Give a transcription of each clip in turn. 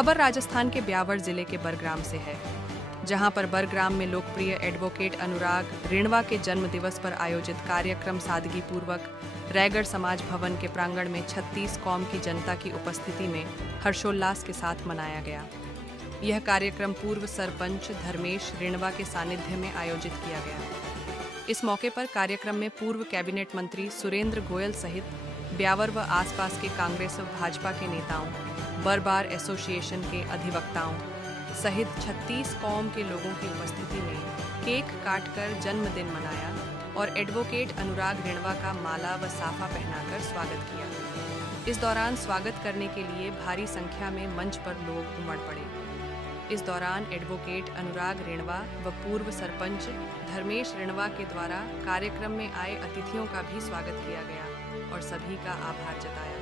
खबर राजस्थान के ब्यावर जिले के बरग्राम से है, जहां पर बरग्राम में लोकप्रिय एडवोकेट अनुराग रिणवा के जन्म दिवस पर आयोजित कार्यक्रम सादगी पूर्वक रायगढ़ समाज भवन के प्रांगण में 36 कौम की जनता की उपस्थिति में हर्षोल्लास के साथ मनाया गया। यह कार्यक्रम पूर्व सरपंच धर्मेश रिणवा के सानिध्य में आयोजित किया गया। इस मौके पर कार्यक्रम में पूर्व कैबिनेट मंत्री सुरेंद्र गोयल सहित ब्यावर व आसपास के कांग्रेस व भाजपा के नेताओं, बर बार एसोसिएशन के अधिवक्ताओं सहित 36 कौम के लोगों की उपस्थिति में केक काटकर जन्मदिन मनाया और एडवोकेट अनुराग रिणवा का माला व साफा पहनाकर स्वागत किया। इस दौरान स्वागत करने के लिए भारी संख्या में मंच पर लोग उमड़ पड़े। इस दौरान एडवोकेट अनुराग रिणवा व पूर्व सरपंच धर्मेश रिणवा के द्वारा कार्यक्रम में आए अतिथियों का भी स्वागत किया गया और सभी का आभार जताया।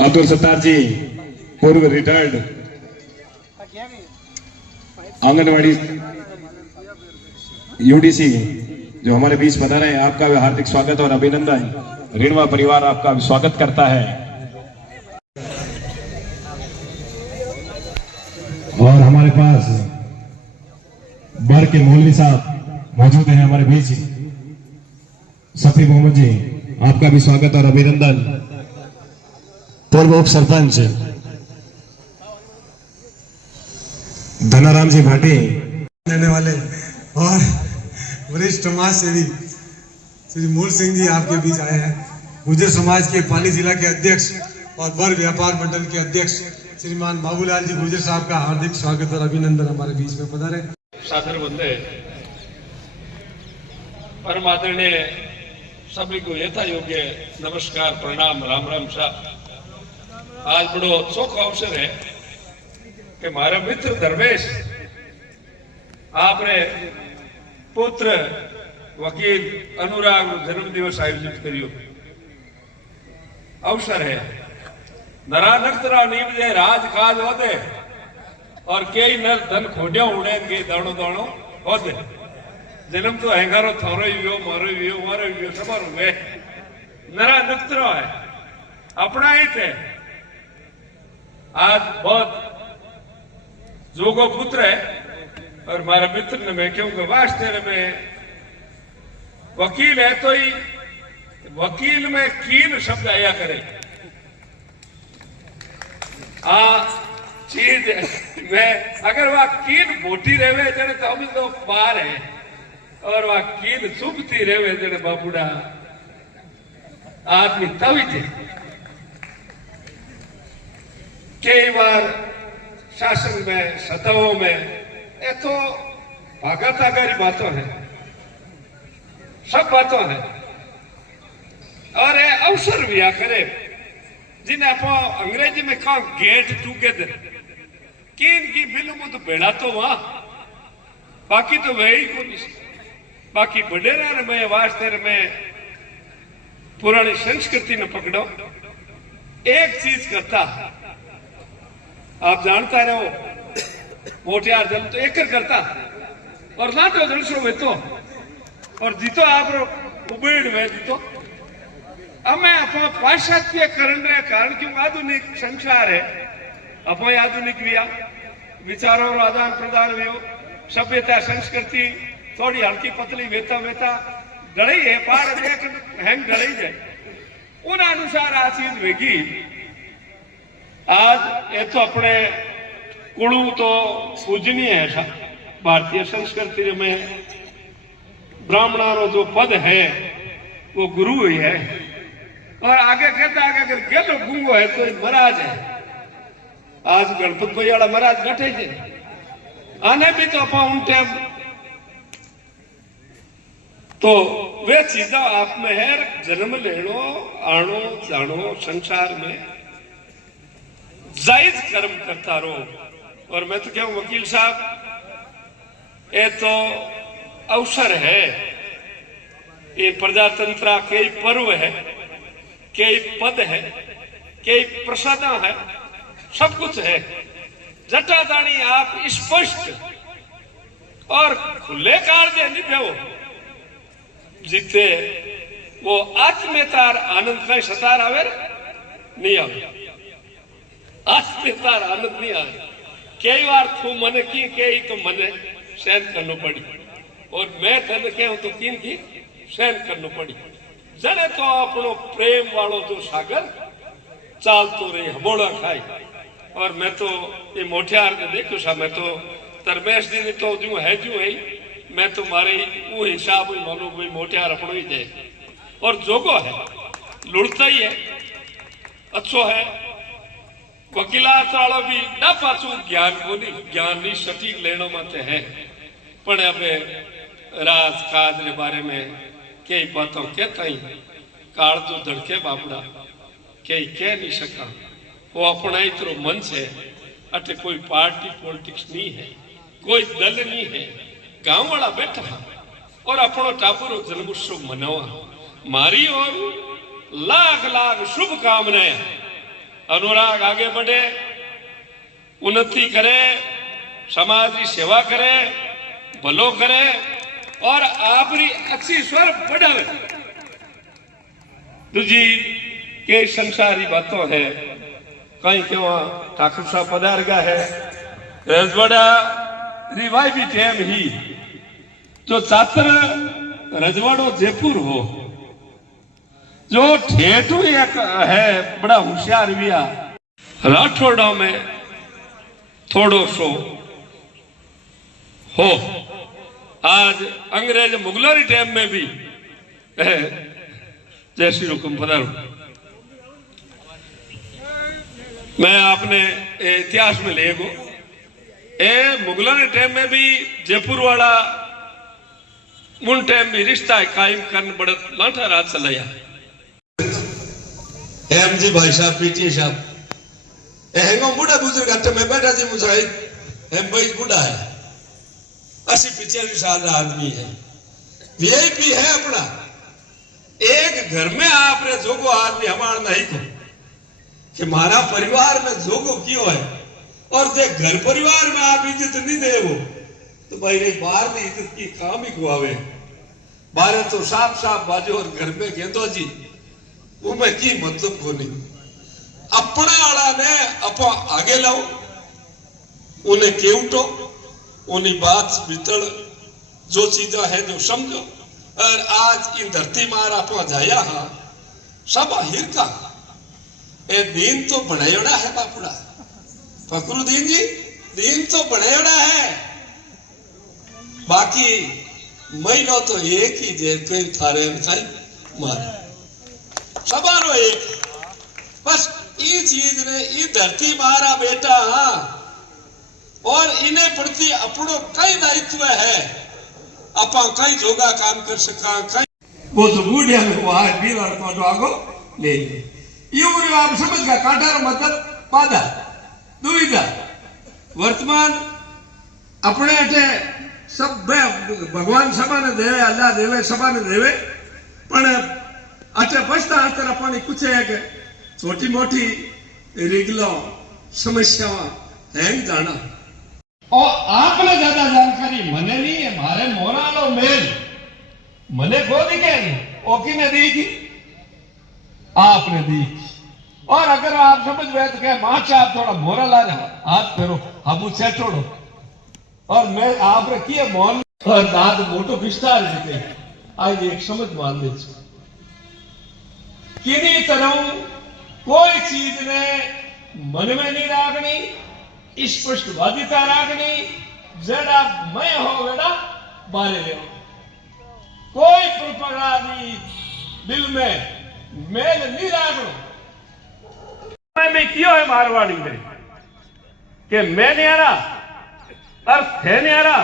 अब्दुल सत्तार जी पूर्व रिटायर्ड आंगनवाड़ी यूडीसी जो हमारे बीच बता रहे हैं, आपका भी हार्दिक स्वागत और अभिनंदन। रिणवा परिवार आपका भी स्वागत करता है। और हमारे पास बर के मौलवी साहब मौजूद हैं हमारे बीच। सफी मोहम्मद जी, आपका भी स्वागत और अभिनंदन। पूर्व उप सरपंच धनाराम जी भाटी देने वाले और वरिष्ठ समाज सेवी श्री मूल सिंह जी आपके बीच आए हैं। गुर्जर समाज के पाली जिला के अध्यक्ष और बर व्यापार मंडल के अध्यक्ष श्रीमान बाबूलाल जी गुर्जर साहब का हार्दिक स्वागत और अभिनंदन हमारे बीच में पधारे। सादर वंदे परम आदरणीय सभी को यथा योग्य नमस्कार प्रणाम राम राम साहब। आज बड़ो सुख अवसर है कि हमारा मित्र धर्मेश आपने पुत्र वकील अनुराग जन्म दिवस आयोजित करियो। अवसर है नरा नक्तरा नीम दे राज काज होते और कई नर धन खोडिया उड़े के दाणो दाणो होते। जन्म तो हैंगारो थारो वियो मारो वियो समारो वे नरा नक्तरो है अपना ही थे। आज बहुत जोगो पुत्र है और हमारा मित्र ने मैं क्योंकि वास्ते में वकील है तो ही वकील में कीन शब्द आया करे। चीज में अगर वह कीन मोटी रहे जने तो हम तो पार है और वह कीन चुभती रहे जने बाबूड़ा आदमी तभी थे। कई बार शासन में सत्ताओं में ये तो भागातागारी बातों है, सब बातों है और ये अवसर भी आ करे जिन्हें आप अंग्रेजी में कहा गेट टूगेदर किन की फिल्म तो बेड़ा तो वहां बाकी तो वह ही को बाकी बडेरा में वास्ते में पुरानी संस्कृति ने पकड़ो। एक चीज करता आप जानता रहो मोटियार जल तो एक करता और ना तो जलसो में तो और जीतो आप उबेड़ में जीतो हमें अपना पाश्चात्य करने कारण क्यों आधुनिक संसार है अपने आधुनिक विचारों आदान प्रदान भी हो सभ्यता संस्कृति थोड़ी हल्की पतली वेता वेता डली है पार हैंग डली जाए उन अनुसार आ चीज वेगी। आज ये तो अपने कुड़ू तो पूजनीय है भारतीय संस्कृति में ब्राह्मणों जो पद है वो गुरु ही है और आगे कहता है कि अगर गेलो गुंगो है तो महाराज है आज गणपत भाई वाला महाराज बैठे थे, आने भी तो आप उन टाइम तो वे चीजा आप में है, जन्म लेनो आनो जानो संसार में जायज कर्म करता रहो। और मैं तो कहूं वकील साहब, ये तो अवसर है, ये प्रजातंत्र कई पर्व है, कई पद है, कई प्रसादा है, सब कुछ है। जटादानी आप स्पष्ट और खुले कार्य निभो जीते वो आत्मीयतार आनंद का सतार आवे नहीं आवे, आत्मीयतार आनंद नहीं आवे। कई बार तू मने की कई तो मने सहन करना पड़ी, और मैं तेने कहूं तो तीन की सहन करना पड़ी। जने तो अपनो प्रेम वालो जो सागर चालतो रही हबोड़ा खाई। और मैं तो ये मोटियार ने देखो सा, मैं तो तरमेश दी तो जू है मैं तो मारे वो हिसाब ही मानो भाई मोटियार अपनो ही जाए। और जोगो है लुड़ता ही है, अच्छो है। वकीलात वाला भी ना पाछू ज्ञान को नहीं, ज्ञान नहीं सटीक लेनो मत है, पर अब राज काज के बारे में कई बातों कहता ही काल जो धड़के बापड़ा कई कह नहीं सका। वो अपना इतरो मंच है, अटे कोई पार्टी पॉलिटिक्स नहीं है, कोई दल नहीं है, गांव वाला बैठा और अपनो टापुरो जन्मोत्सव मनावा। मारी और लाख लाख शुभकामनाएं। अनुराग आगे बढ़े, उन्नति करे, समाज की सेवा करे, भलो करे और आपरी अच्छी स्वर बढ़ावे। दूजी के संसारी बातों है, कहीं क्यों ठाकुर साहब पधार गया है, रजवाड़ा रिवाइवी टाइम ही जो छात्र रजवाड़ो जयपुर हो, जो ठेठू एक है बड़ा होशियार भी राठौड़ों में थोड़ो सो हो। आज अंग्रेज मुगलों के टाइम में भी जय श्री हुकुम पधारो। मैं आपने इतिहास में ले गो, मुगलों के टाइम में भी जयपुर वाला उन टाइम भी रिश्ता कायम करने बड़ा लाठा राज चलाया। एम जी भाई साहब, पीटी साहब, हेंगो बूढ़ा बुजुर्ग अट्ठे में बैठा जी मुझे हम भाई बूढ़ा है, 80-85 साल का आदमी है, वीआईपी है अपना। एक घर में आपने जोगो आदमी हमारा नहीं को कि मारा परिवार में जोगो क्यों है, और जे घर परिवार में आप इज्जत नहीं दे वो तो भाई रे बाहर में इज्जत की काम ही को आवे। बारे तो साफ साफ बाजू और घर में गेंदो जी वो मैं की मतलब को नहीं। अपने वाला ने अपा आगे लाओ, उन्हें केवटो, उन्हीं बात भीतर जो चीजा है जो समझो। और आज इन धरती मार आप जाया हाँ सब हिरका ए दीन तो बनायोड़ा है बापुड़ा फकरुद्दीन जी, दीन तो बनायोड़ा है। बाकी महीनों तो एक ही जे कोई थारे मारे सबारो एक। बस ये चीज ने ये धरती मारा बेटा हाँ, और इन्हें प्रति अपनो कई दायित्व है, अपा कई जोगा काम कर सका। कई वो तो बूढ़िया में वो आज भी तो आगो ले ये आप समझ का कांटारो मतलब बाधा दुविधा। वर्तमान अपने अटे सब भगवान समान देवे, अल्लाह देवे समान देवे, पण अटे बचता अंतर अपनी कुछ है कि छोटी मोटी रिगलो समस्या है जाना। और आपने ज्यादा जानकारी मने नहीं है, मारे मोरालो मेल मने को दी क्या नहीं, ओकी ने दी थी, आपने दी। और अगर आप समझ गए तो क्या माचा आप थोड़ा मोरा ला रहे हाथ फेरो हम सेटोड़ो, और मैं आपने किए मौन और दाद मोटो विस्तार देते आज एक समझ मान दे किन्हीं तरह कोई चीज ने मन में नहीं राखनी, स्पष्ट बाध्यता राखनी, जरा मैं हो बेटा बारे ले कोई प्रपराधी दिल में मेल नहीं राखो। मैं क्यों है मारवाड़ी में कि मैं न्यारा और थे न्यारा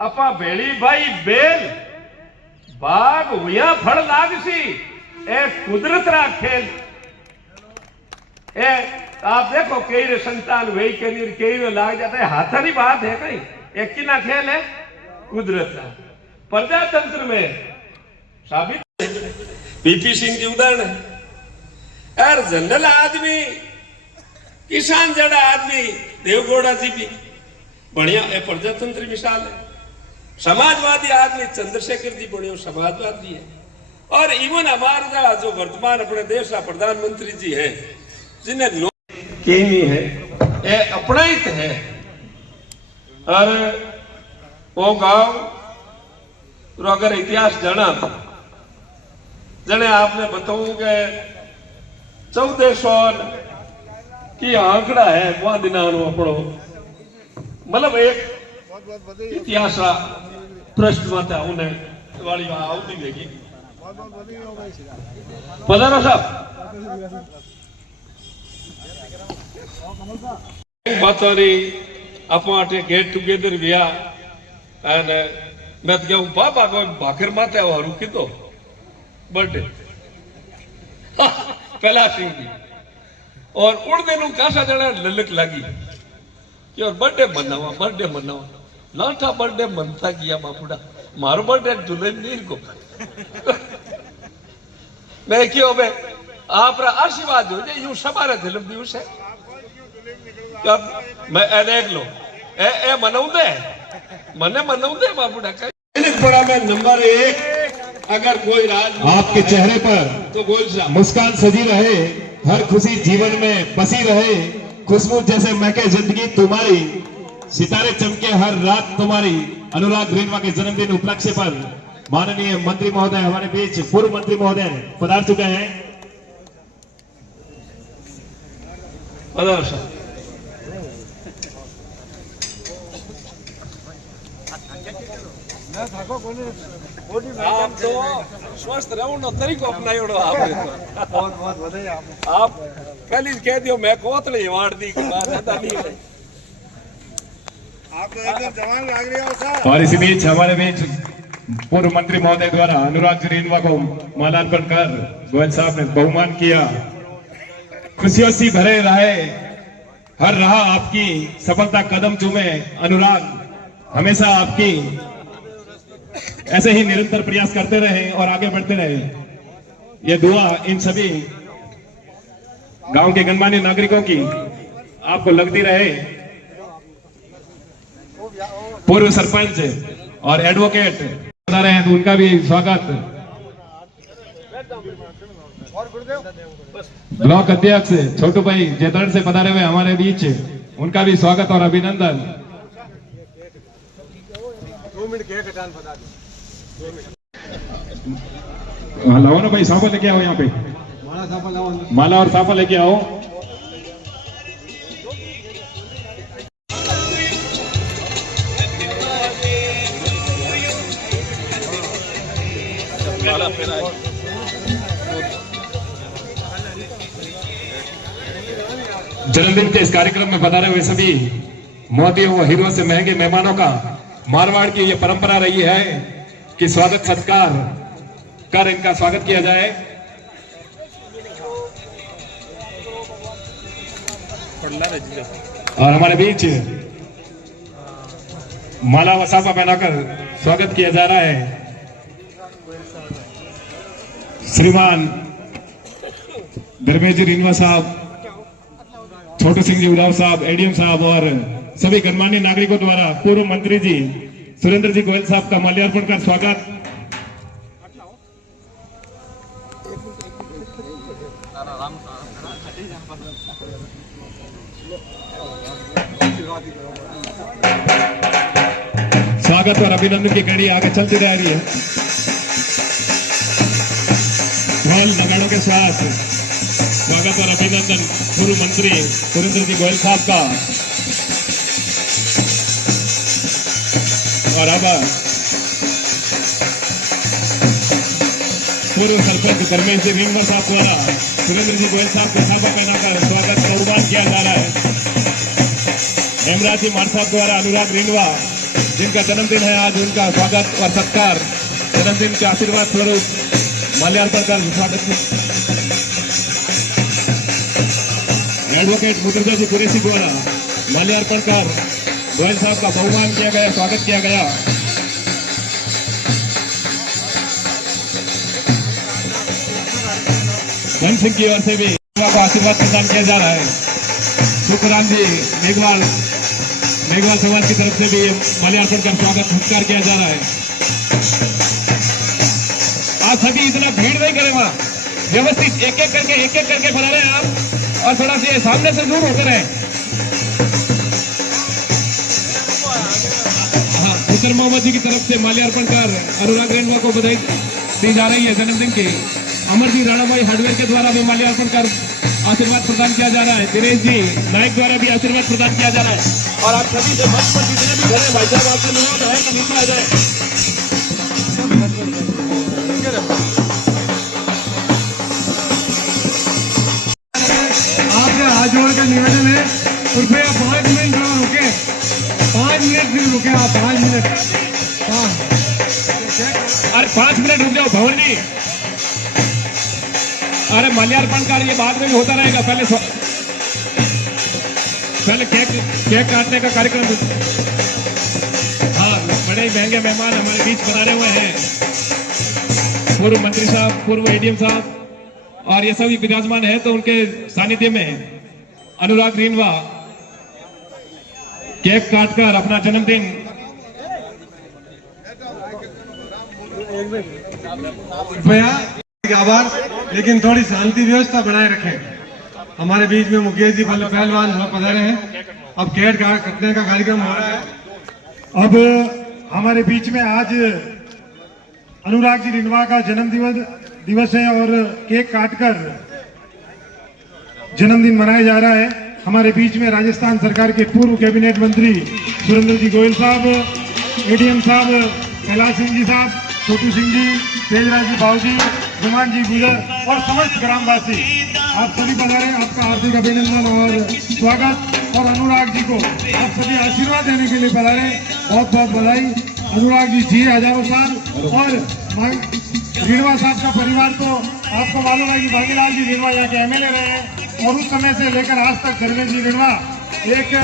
अपा भेड़ी भाई बेल बाग हुआ फल लागसी ए कुदरत रा खेल ए आप देखो कई संतान वही कई लाग जाता है हाथानी बात है कहीं एक की ना खेल है कुदरत का प्रजातंत्र में साबित पीपी सिंह जी उदाहरण है यार जनरल आदमी किसान जड़ा आदमी देवगौड़ा जी भी बढ़िया ए प्रजातंत्र मिसाल है समाजवादी आदमी चंद्रशेखर जी बढ़िया समाजवादी है और इवन हमारा जो वर्तमान अपने देश का प्रधानमंत्री जी है जिन्हें केमी है ये अपनाइत है और वो गांव तो अगर इतिहास जाना जने आपने बताऊं कि 1400 की आंकड़ा है वहां दिना अपनो मतलब एक इतिहास प्रश्न माता उन्हें वाली आवती देगी पधारो साहब बातोरी अपने गेट टुगेदर विया एंड मैं तो कहूँ बाबा को भाकर माते हो रुकी तो बर्थडे पहला सिंह जी और उड़ दिन कासा जड़ा ललक लगी कि और बर्थडे मनावा लाठा बर्थडे मनता किया बापुड़ा मारो बर्थडे जुलाई नहीं को मैं क्यों बे आप आशीर्वाद हो जाए यूं सबारे जन्म दिवस है मैं देख लो ए मनाऊ दे मने मनाऊ दे बापुड़ा बड़ा में नंबर 1 अगर कोई राज आपके चेहरे पर तो बोल सा मुस्कान सजी रहे, हर खुशी जीवन में बसी रहे, खुशबू जैसे महके जिंदगी तुम्हारी, सितारे चमके हर रात तुम्हारी। अनुराग रेणवा के जन्मदिन उपलक्ष्य पर माननीय मंत्री महोदय हमारे बीच पूर्व मंत्री महोदय पधार चुके हैं। आप तो स्वस्थ रहो ना तरीको अपनायोड़ो आप बहुत बधाई आप पहले कह दियो मैं कोतले वाड़ दी की बात है नहीं है आप तो एकदम जवान लग रहे हो सर। और इसी बीच हमारे बीच पूर्व मंत्री महोदय द्वारा अनुराग रेणवा को माल्यार्पण कर गोयल साहब ने बहुमान किया। खुशियों से भरे रहे हर राह आपकी, सफलता कदम चूमे अनुराग, हमेशा आपकी ऐसे ही निरंतर प्रयास करते रहे और आगे बढ़ते रहे। ये दुआ इन सभी गांव के गणमान्य नागरिकों की आपको लगती रहे। पूर्व सरपंच और एडवोकेट बता रहे हैं तो उनका भी स्वागत। ब्लॉक अध्यक्ष छोटू भाई जेतड़ से पधारे हुए हमारे बीच, उनका भी स्वागत और अभिनंदन। 2 मिनट के कटान बता दो। लाओ ना भाई, साफा लेके आओ यहाँ पे, माला और साफा लेके आओ। जन्मदिन के इस कार्यक्रम में पधारे हुए सभी मोदियों व हीरो से महंगे मेहमानों का मारवाड़ की ये परंपरा रही है कि स्वागत सत्कार कर इनका स्वागत किया जाए। और हमारे बीच माला व साफा पहनाकर स्वागत किया जा रहा है श्रीमान धर्मेंद्र रेणवा साहब, छोटू सिंह जी उराव साहब, एडीएम साहब और सभी गणमान्य नागरिकों द्वारा पूर्व मंत्री जी सुरेंद्र जी गोयल साहब का माल्यार्पण कर स्वागत। स्वागत और अभिनंदन की कड़ी आगे चलती रह रही है। ढोल नगाड़ों के साथ स्वागत और अभिनंदन पूर्व मंत्री सुरेंद्र जी गोयल साहब का। और अब पूर्व सरपंच धर्मेंद्र रेणवा साहब द्वारा सुरेंद्र जी गोयल साहब को साफा पहनाकर स्वागत का आह्वान किया जा रहा है। हेमराज जी मारसाब द्वारा अनुराग रिंडवा जिनका जन्मदिन है आज, उनका स्वागत और सत्कार जन्मदिन के आशीर्वाद स्वरूप माल्यार्पण कर स्वागत। एडवोकेट मुद्रजा जी कुरैशी द्वारा माल्यार्पण कर गोयल साहब का बहुमान किया गया, स्वागत किया गया। धन सिंह की ओर से भी को आशीर्वाद प्रदान किया जा रहा है। सुखराम जी मेघवाल समाज की तरफ से भी माल्यार्पण कर स्वागत सत्कार किया जा रहा है। आप सभी इतना भीड़ नहीं करें, वहां व्यवस्थित एक एक करके बना रहे हैं आप, और थोड़ा सा सामने से दूर होकर रहे। हाँ, हुसैन मोहम्मद जी की तरफ से माल्यार्पण कर अनुराग रेणवा को बधाई दी जा रही है जन्मदिन की। अमरजीत राणाभाई हार्डवेयर के द्वारा भी माल्यार्पण कर आशीर्वाद प्रदान किया जा रहा है। दिनेश जी नायक द्वारा भी आशीर्वाद प्रदान किया जा रहा है। और आप सभी से मंच पर जितने भी खड़े भाई साहब, आपसे अनुरोध है कि नीचे आ जाए। आपसे हाथ जोड़कर निवेदन है, कृपया 5 मिनट रुके, 5 मिनट भी रुके आप, 5 मिनट। अरे 5 मिनट रुक जाओ भवन जी। अरे माल्यार्पण का ये बाद में भी होता रहेगा, पहले केक काटने का कार्यक्रम। हाँ, बड़े ही महंगे मेहमान हमारे बीच पधारे हुए हैं, पूर्व मंत्री साहब, पूर्व एडीएम साहब, और ये सभी विराजमान है। तो उनके सानिध्य में अनुराग रिंडवा केक काटकर अपना जन्मदिन आभार, लेकिन थोड़ी शांति व्यवस्था बनाए रखें। हमारे बीच में मुकेश जी पहलवान पधारे हैं। अब केक काटने का कार्यक्रम हो रहा है। अब हमारे बीच में आज अनुराग जी रिंडवा का जन्म दिवस है और केक काटकर जन्मदिन मनाया जा रहा है। हमारे बीच में राजस्थान सरकार के पूर्व कैबिनेट मंत्री सुरेंद्र जी गोयल साहब, एडीएम साहब कैलाश सिंह जी साहब, छोटू सिंह जी, तेजराज जी बाबूजी, गुमान जी गुजर और समस्त ग्रामवासी, आप सभी पधारे। आपका हार्दिक अभिनंदन और स्वागत। और अनुराग जी को आप सभी आशीर्वाद देने के लिए पधारे, बहुत बहुत बधाई। अनुराग जी जी हजारों साल। और रिंडवा साहब का परिवार तो आपको मालूम है कि भागीलाल जी रिंडवा यहाँ के एमएलए रहे हैं, और उस समय से लेकर आज तक धर्मेश जी रिंडवा एक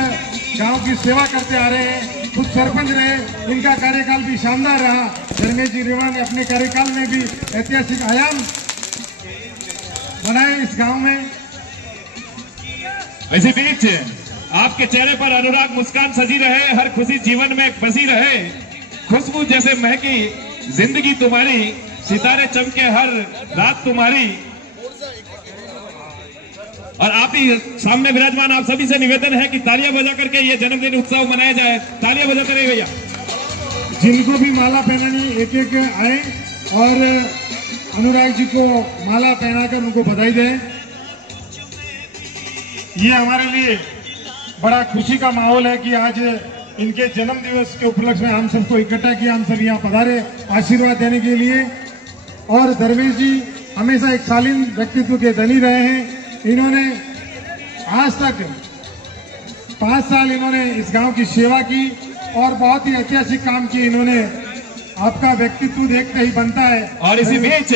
गांव की सेवा करते आ रहे हैं, खुद सरपंच रहे। इनका कार्यकाल भी शानदार रहा। धर्मेश जी रिंडवा ने अपने कार्यकाल में भी ऐतिहासिक आयाम बनाए इस गांव में। इसी बीच आपके चेहरे पर अनुराग मुस्कान सजी रहे, हर खुशी जीवन में बसी रहे, खुशबू जैसे महकी जिंदगी तुम्हारी, सितारे चमके हर रात तुम्हारी। और आप ही सामने विराजमान आप सभी से निवेदन है कि तालियां बजा करके ये जन्मदिन उत्सव मनाया जाए। तालियां बजाते रहिए भैया। जिनको भी माला पहनानी एक एक आए और अनुराग जी को माला पहनाकर उनको बधाई दें। ये हमारे लिए बड़ा खुशी का माहौल है कि आज इनके जन्म दिवस के उपलक्ष्य में हम सबको इकट्ठा किया, हम सब यहाँ पधारे आशीर्वाद देने के लिए। और धर्मेश जी हमेशा एक शालीन व्यक्तित्व के धनी रहे हैं। इन्होंने आज तक 5 साल इन्होंने इस गांव की सेवा की और बहुत ही ऐतिहासिक काम किए इन्होंने। आपका व्यक्तित्व देखते ही बनता है। और इसी बीच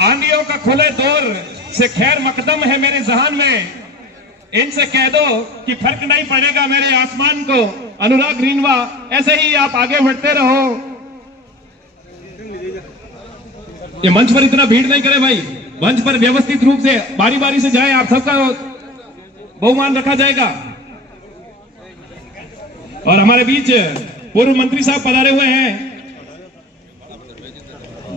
आंधियों का खुले दौर से खैर मकदम है मेरे जहान में, इनसे कह दो कि फर्क नहीं पड़ेगा मेरे आसमान को। अनुराग रिंडवा ऐसे ही आप आगे बढ़ते रहो। ये मंच पर इतना भीड़ नहीं करे भाई, मंच पर व्यवस्थित रूप से बारी बारी से जाए, आप सबका बहुमान रखा जाएगा। और हमारे बीच पूर्व मंत्री साहब पधारे हुए हैं।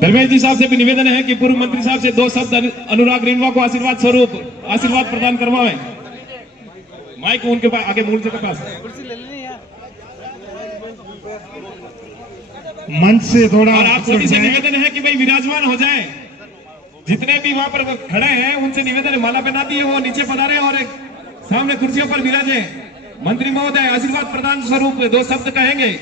धर्मेश जी साहब से भी निवेदन है कि पूर्व मंत्री साहब से 2 शब्द अनुराग रिंडवा को आशीर्वाद स्वरूप आशीर्वाद प्रदान करवाएं। माइक उनके पास आगे मूर्ति के पास। मंच से थोड़ा। और आप सभी से निवेदन है कि भाई विराजमान हो जाएं। जितने भी वहां पर खड़े हैं उनसे निवेदन है, माला पहनाती है वो नीचे पधारे और एक सामने कुर्सियों पर विराजे। मंत्री महोदय आशीर्वाद प्रदान स्वरूप 2 शब्द कहेंगे।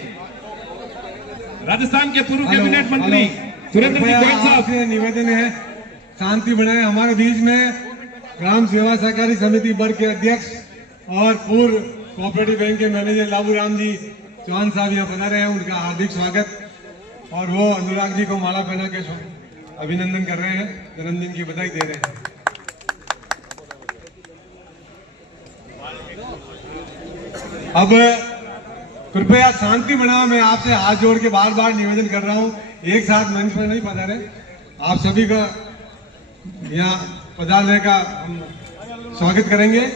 राजस्थान के पूर्व कैबिनेट मंत्री सुरेंद्र जी गोयल साहब से निवेदन है शांति बनाए। हमारे बीच में ग्राम सेवा सहकारी समिति वर्ग के अध्यक्ष और पूर्व कोऑपरेटिव बैंक के मैनेजर लाबूराम जी चौहान साहब यहाँ पधारे हैं, उनका हार्दिक स्वागत। और वो अनुराग जी को माला पहना के अभिनंदन कर रहे हैं, जन्मदिन की बधाई दे रहे हैं। अब कृपया शांति बनाओ। मैं आपसे हाथ जोड़ के बार बार निवेदन कर रहा हूँ, एक साथ मंच पर नहीं पधारे। आप सभी का यहाँ पधारने का हम स्वागत करेंगे।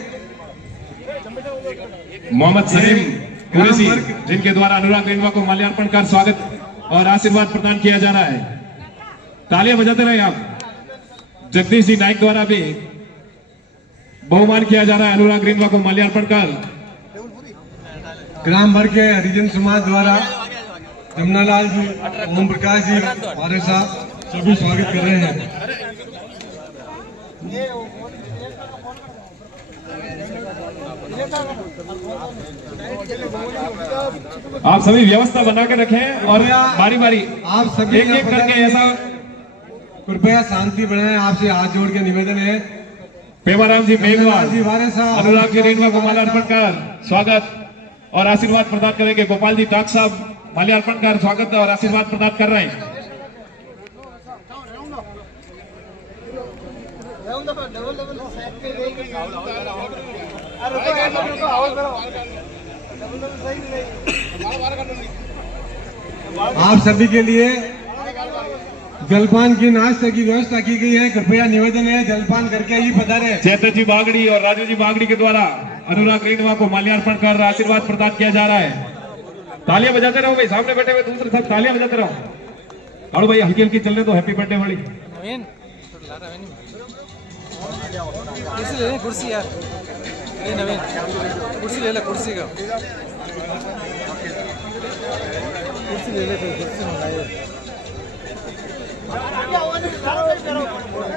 मोहम्मद सलीम कुरैशी, जिनके द्वारा अनुराग रेणवा को माल्यार्पण कर स्वागत और आशीर्वाद प्रदान किया जा रहा है। तालियां बजाते रहे आप। जगदीश जी नाइक द्वारा भी बहुमान किया जा रहा है अनुराग रेणवा को माल्यार्पण कर। ग्राम भर के हरिजन समाज द्वारा जमुनालाल जी, ओम प्रकाश जी, आर्य साहब सभी स्वागत कर रहे हैं। आप सभी व्यवस्था बना के रखें और बारी बारी आप सभी एक एक करके ऐसा कृपया शांति बनाएं, आपसे हाथ जोड़ के निवेदन है। पेमाराम जी मेघवाल जी वारे साहब अनुराग जी रेणवा को माल्यार्पण कर स्वागत और आशीर्वाद प्रदान करेंगे। गोपाल जी टाक साहब माल्यार्पण कर स्वागत और आशीर्वाद प्रदान कर रहे हैं। आप सभी के लिए जलपान की नाश्ते की व्यवस्था की गई है। कृपया निवेदन है, जलपान करके ही पधारे। चेतन जी बागड़ी और राजू जी बागड़ी के द्वारा अनुराग रेणवा को माल्यार्पण कर आशीर्वाद प्रदान किया जा रहा है। तालियां बजाते रहो भाई, सामने बैठे हुए दूसरे सब तालियां बजाते रहो। और भाई हल्की हल्की चलने दो। हैप्पी बर्थडे वाली कुर्सी यार, ये नवीन कुर्सी ले ले, कुर्सी का कुर्सी ले ले, कुर्सी मंगाइए।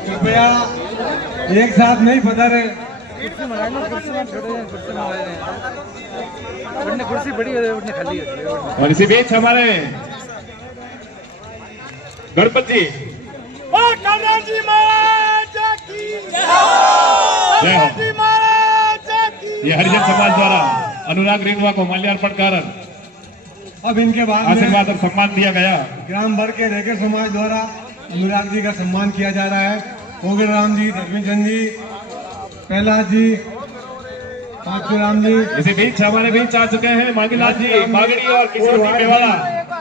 कृपया एक साथ नहीं पधारे। कुर्सी मंगाए ना, कुर्सी में छोटे कुर्सी मंगाए हैं, उठने कुर्सी बड़ी है, उठने खाली है। और इसी बीच हमारे गणपत जी जय हो। ये हरिजन समाज द्वारा अनुराग रेणवा को माल्यार्पण कर अब इनके बाद में आशीर्वाद और सम्मान दिया गया। ग्राम भर के रेकर समाज द्वारा अनुराग जी का सम्मान किया जा रहा है। ओगर राम जी, धर्मेचंद जी, प्रहलाद जी, राम जी। इसी बीच हमारे बीच आ चुके हैं मांगीलाल जी बागड़ी और किशोर जी मेवाला।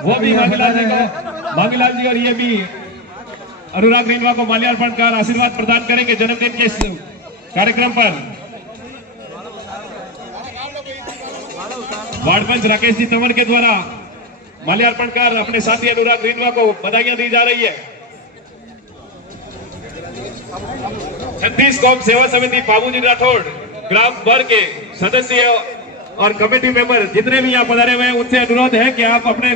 वो भी मांगीलाल जी और ये भी अनुराग रेणवा को माल्यार्पण कर आशीर्वाद प्रदान करेंगे जन्मदिन के इस कार्यक्रम पर। वार्ड पंच राकेश जी तंवर के द्वारा माल्यार्पण कर अपने साथी अनुराग रेणवा को बधाइयां दी जा रही है। छत्तीस कौम सेवा समिति बाबूजी राठौड़ ग्राम भर के सदस्य और कमेटी मेंबर जितने भी यहाँ पधारे हुए हैं, उनसे अनुरोध है कि आप अपने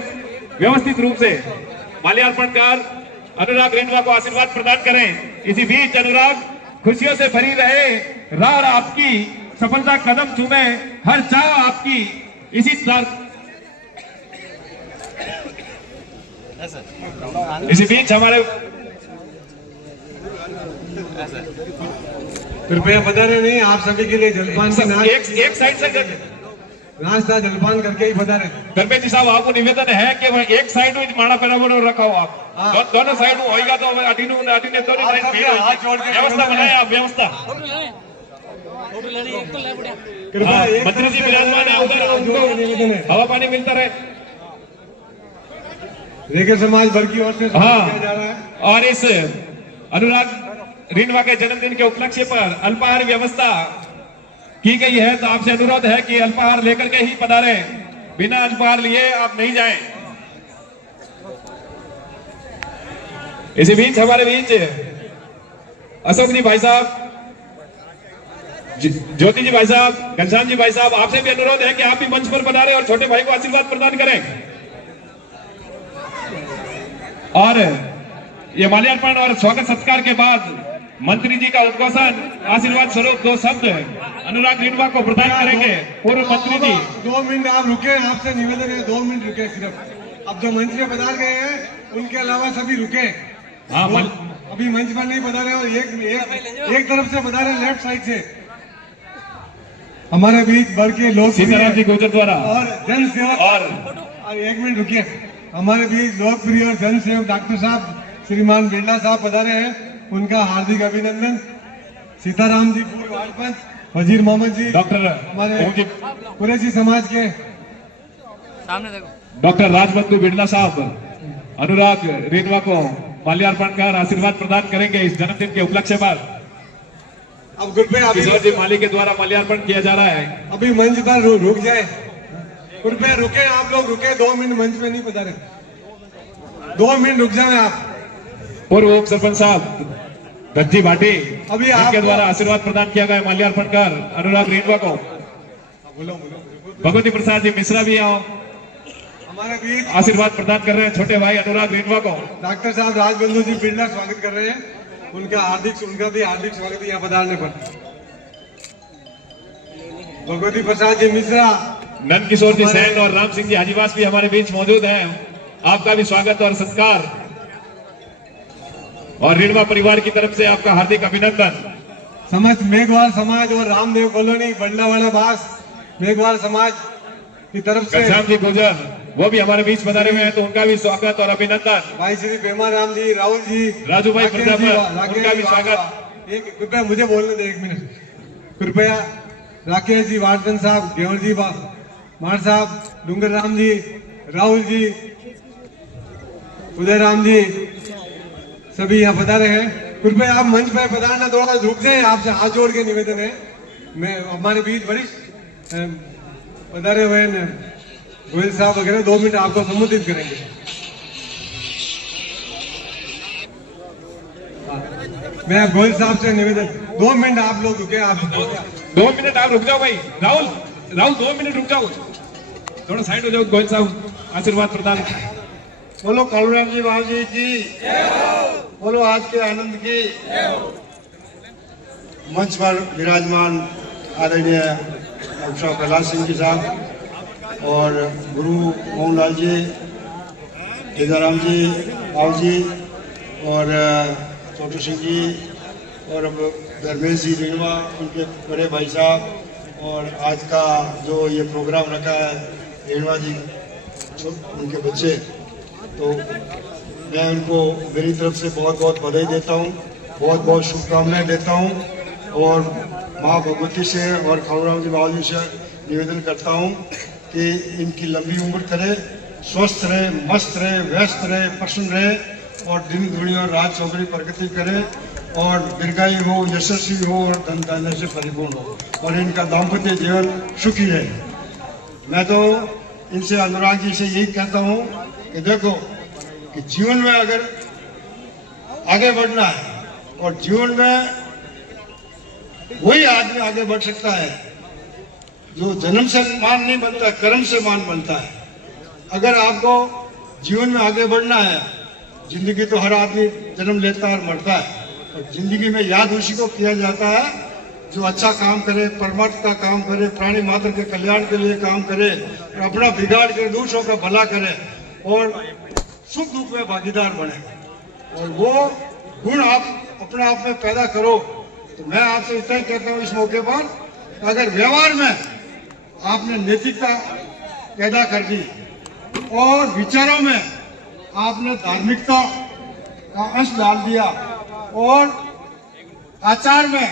व्यवस्थित रूप से माल्यार्पण कर अनुराग रेणवा को आशीर्वाद प्रदान करें। इसी बीच अनुराग खुशियों से भरी रहे, राह आपकी सफलता कदम चूमे, हर चाह आपकी इसी बीच हमारे कृपया पधारे नहीं। आप सभी के लिए जलपान की एक साइड से नाश्ता जलपान करके ही पधारे। गणपत जी साहब आपको निवेदन है कि एक साइड में माड़ा पैराबोर्ड रखा हो आप दोनों साइड में होगा तो अटीने दोनों साइड व्यवस्था बनाए आप व्यवस्था। मंत्री जी विराजमान है उधर, उनको हवा पानी मिलता रहे। रेकर समाज भर की ओर से हाँ, किया जा रहा है। और इस अनुराग रेणवा के जन्मदिन के उपलक्ष्य पर अल्पाहार व्यवस्था की गई है, तो आपसे अनुरोध है कि अल्पाहार लेकर के ही पधारे, बिना अल्पाहार लिए आप नहीं जाएं। इसी बीच हमारे बीच अशोक जी भाई साहब, ज्योति जी भाई साहब, घनश्याम जी भाई साहब, आपसे भी अनुरोध है कि आप भी मंच पर पधारें और छोटे भाई को आशीर्वाद प्रदान करें। और ये माल्यार्पण और स्वागत सत्कार के बाद मंत्री जी का उद्घोषण आशीर्वाद स्वरूप 2 शब्द अनुराग रेणवा को प्रदान करेंगे। पूर्व मंत्री जी 2 मिनट आप रुके, आपसे निवेदन है 2 मिनट रुके सिर्फ। अब जो मंच पे पधार गए हैं उनके अलावा सभी रुके। हाँ, अभी मंच पर नहीं पधारे और एक तरफ से पधारे, लेफ्ट साइड से। हमारे बीच बर के लोग सीताराम जी गुर्जर द्वारा और जन सेवक और एक मिनट रुकिए, हमारे बीच लोकप्रिय और जन सेवक डॉक्टर साहब श्रीमान बिरला साहब पधारे हैं, उनका हार्दिक अभिनंदन। सीताराम जी पूर्व वार्ड पंच, वजीर मोहम्मद जी, डॉक्टर हमारे कुरैशी समाज के सामने देखो। डॉक्टर राजबंधु बिरला साहब अनुराग रेणवा को माल्यार्पण कर आशीर्वाद प्रदान करेंगे इस जन्मदिन के उपलक्ष्य पर। अब कृपया किशोर जी माली के द्वारा माल्यार्पण किया जा रहा है। अभी मंच पर रुक जाए, कृपया रुके, आप लोग रुके, 2 मिनट मंच में नहीं पधारे, 2 मिनट रुक जाए आप। पूर्व उप सरपंच साहब गज्जी भाटी अभी इनके द्वारा आशीर्वाद प्रदान किया गया माल्यार्पण कर अनुराग रेणवा को। भगवती प्रसाद जी मिश्रा भी आओ, हमारे बीच आशीर्वाद प्रदान कर रहे हैं छोटे भाई अनुराग रेणवा को। डॉक्टर साहब राजबंधु जी बिरला स्वागत कर रहे हैं, उनका भी हार्दिक स्वागत है यहाँ पधारने पर। भगवती प्रसाद जी मिश्रा, नंद किशोर जी सैन और राम सिंह जी हाजीवास भी हमारे बीच मौजूद हैं, आपका भी स्वागत और सत्कार और रेणवा परिवार की तरफ से आपका हार्दिक अभिनंदन। समस्त मेघवाल समाज और रामदेव कॉलोनी बंडलावाला बास मेघवाल समाज की तरफ से घनश्याम जी गुर्जर वो भी हमारे बीच पधारे हुए हैं, तो उनका भी स्वागत और अभिनंदन। भाई श्री पेमा राम जी, राहुल जी, राजू भाई राकेश जी, प्रताप, उनका भी स्वागत। एक कृपया मुझे बोलने दे 1 मिनट, कृपया राकेश जी, वार्डन साहब, गेवर जी, मार साहब, डूंगर राम जी, राहुल जी, उदय राम जी, सभी यहाँ पधारे हैं। कृपया आप मंच पर पधारना, थोड़ा रुक जाए, आपसे हाथ जोड़ के निवेदन है। मैं हमारे बीच वरिष्ठ पधारे हुए गोयल साहब वगैरह 2 मिनट आपको संबोधित करेंगे। मैं गोयल साहब से निवेदन, 2 मिनट आप लोग रुके, आप 2 मिनट आप रुक जाओ भाई। राहुल 2 मिनट रुक जाओ, थोड़ा साइड हो जाओ। गोयल साहब आशीर्वाद प्रदान। बोलो कालूराम जी महाजी की, बोलो आज के आनंद की। मंच पर विराजमान आदरणीय डॉक्टर कैलाश सिंह जी साहब और गुरु मोहनलाल जी, केदाराम जी, बाबू जी और छोटू सिंह जी और अब धर्मेश जी रेणवा, उनके बड़े भाई साहब, और आज का जो ये प्रोग्राम रखा है रेणवा जी उनके बच्चे, तो मैं उनको मेरी तरफ से बहुत बहुत बधाई देता हूँ, बहुत बहुत शुभकामनाएं देता हूँ और माँ भगवती से और कालूराम जी बाबू जी से निवेदन करता हूँ कि इनकी लंबी उम्र करे, स्वस्थ रहे, मस्त रहे, व्यस्त रहे, प्रसन्न रहे और दिन दुनिया और रात चौकड़ी प्रगति करे और दीर्घायु हो, यशस्वी हो और धन धान्य से परिपूर्ण हो और इनका दाम्पत्य जीवन सुखी रहे। मैं तो इनसे अनुराग जी से यही कहता हूँ कि देखो कि जीवन में अगर आगे बढ़ना है और जीवन में वही आदमी आगे बढ़ सकता है जो जन्म से मान नहीं बनता, कर्म से मान बनता है। अगर आपको जीवन में आगे बढ़ना है, जिंदगी तो हर आदमी जन्म लेता है और मरता है, और जिंदगी में याद उसी को किया जाता है जो अच्छा काम करे, परमार्थ का काम करे, प्राणी मात्र के कल्याण के लिए काम करे और अपना बिगाड़ कर दूसरों का भला करे और सुख दुख में भागीदार बने और वो गुण आप अपने आप में पैदा करो। तो मैं आपसे इतना ही कहता हूँ इस मौके पर, अगर व्यवहार में आपने नैतिकता पैदा कर दी और विचारों में आपने धार्मिकता का अंश डाल दिया और आचार में